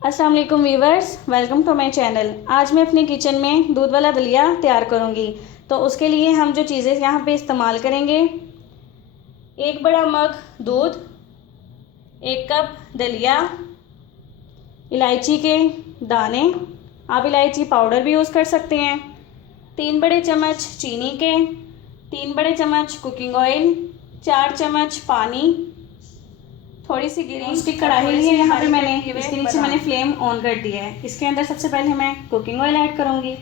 अस्सलाम वालेकुम viewers, welcome to my channel. आज मैं अपने किचन में दूध वाला दलिया तैयार करूंगी। तो उसके लिए हम जो चीज़ें यहाँ पे इस्तेमाल करेंगे, 1 बड़ा मग दूध, 1 कप दलिया, इलायची के दाने, आप इलायची पाउडर भी यूज़ कर सकते हैं, 3 बड़े चम्मच चीनी के, 3 बड़े चम्मच कुकिंग ऑयल, 4 चम्मच पानी, थोड़ी सी ग्रीन स्टिक कढ़ाई ली है यहाँ पे मैंने, इसके नीचे मैंने फ्लेम ऑन कर दिया है। इसके अंदर सबसे पहले मैं कुकिंग ऑयल ऐड करूँगी।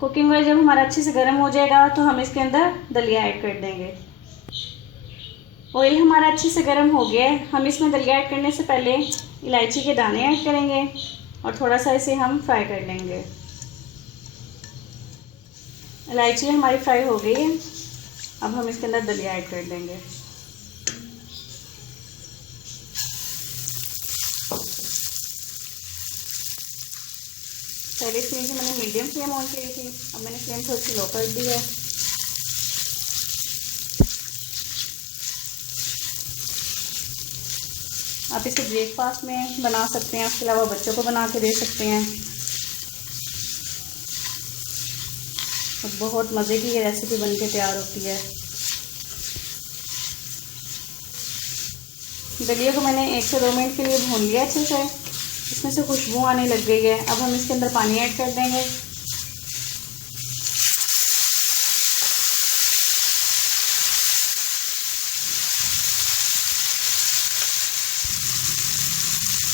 कुकिंग ऑयल जब हमारा अच्छे से गर्म हो जाएगा तो हम इसके अंदर दलिया ऐड कर देंगे। ऑयल हमारा अच्छे से गर्म हो गया है। हम इसमें दलिया ऐड करने से पहले इलायची के दाने ऐड करेंगे और थोड़ा सा इसे हम फ्राई कर लेंगे। इलायची हमारी फ्राई हो गई है। अब हम इसके अंदर दलिया ऐड कर देंगे। पहले फ्लेम से मैंने मीडियम फ्लेम ऑन की थी, अब मैंने फ्लेम थोड़ी सी लो कर दी है। आप इसे ब्रेकफास्ट में बना सकते हैं, उसके अलावा बच्चों को बना के दे सकते हैं। और बहुत मज़े की ये रेसिपी बनके तैयार होती है। दलिया को मैंने 1 से 2 मिनट के लिए भून लिया अच्छे से। इसमें से खुशबू आने लग गई है। अब हम इसके अंदर पानी ऐड कर देंगे।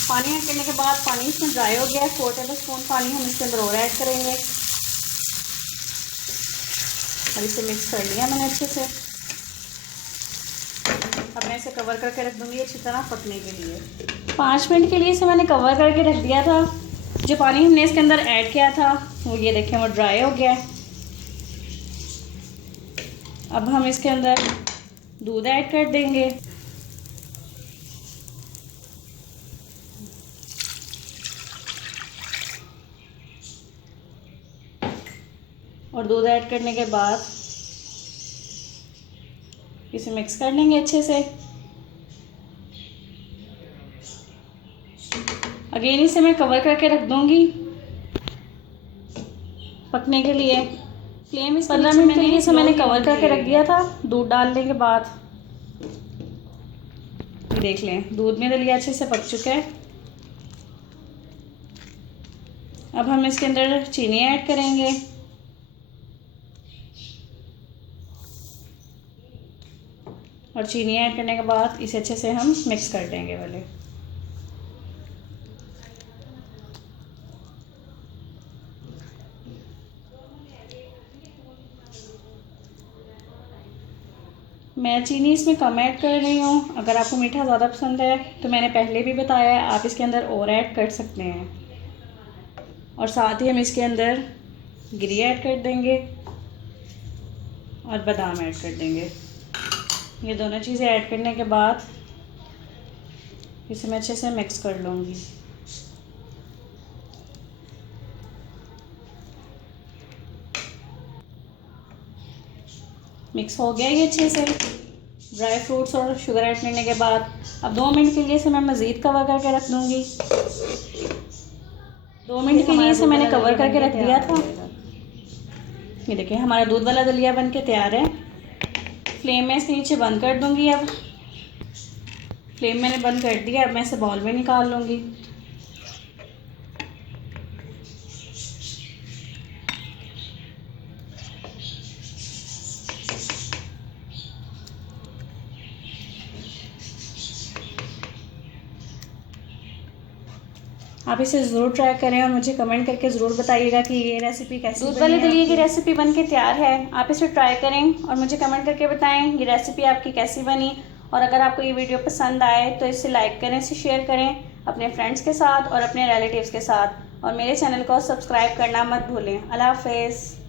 पानी ऐड करने के बाद पानी इसमें ड्राई हो गया है। 4 टेबल स्पून पानी हम इसके अंदर और ऐड करेंगे और इसे मिक्स कर लिया मैंने अच्छे से। अब मैं इसे कवर करके रख दूंगी अच्छी तरह पकने के लिए। 5 मिनट के लिए इसे मैंने कवर करके रख दिया था। जो पानी हमने इसके अंदर ऐड किया था वो ये देखें वो ड्राई हो गया है। अब हम इसके अंदर दूध ऐड कर देंगे। और दूध ऐड करने के बाद इसे मिक्स कर लेंगे अच्छे से। अगेन इसे मैं कवर करके रख दूंगी पकने के लिए। फ्लेम इस 15 मिनट के लिए इसे मैंने कवर करके रख दिया था दूध डालने के बाद। देख लें दूध में दलिया अच्छे से पक चुका है। अब हम इसके अंदर चीनी ऐड करेंगे। और चीनी ऐड करने के बाद इसे अच्छे से हम मिक्स कर देंगे वाले। मैं चीनी इसमें कम ऐड कर रही हूँ। अगर आपको मीठा ज़्यादा पसंद है तो मैंने पहले भी बताया है आप इसके अंदर और ऐड कर सकते हैं। और साथ ही हम इसके अंदर गिरी ऐड कर देंगे और बादाम ऐड कर देंगे। ये दोनों चीज़ें ऐड करने के बाद इसे मैं अच्छे से मिक्स कर लूँगी। मिक्स हो गया ये अच्छे से ड्राई फ्रूट्स और शुगर ऐड करने के बाद। अब 2 मिनट के लिए इसे मैं मज़ीद कवर करके रख दूँगी। 2 मिनट के लिए इसे मैंने कवर करके रख दिया था। ये देखिए हमारा दूध वाला दलिया बन के तैयार है। फ्लेम में इसके नीचे बंद कर दूँगी। अब फ्लेम मैंने बंद कर दिया। अब मैं इसे बाउल में निकाल लूँगी। आप इसे ज़रूर ट्राई करें और मुझे कमेंट करके ज़रूर बताइएगा कि ये रेसिपी कैसी बनी है। दूध वाले दलिये की रेसिपी बन के तैयार है। आप इसे ट्राई करें और मुझे कमेंट करके बताएं ये रेसिपी आपकी कैसी बनी। और अगर आपको ये वीडियो पसंद आए तो इसे लाइक करें, इसे शेयर करें अपने फ्रेंड्स के साथ और अपने रिलेटिव्स के साथ। और मेरे चैनल को सब्सक्राइब करना मत भूलें। अल्लाह हाफ़िज़।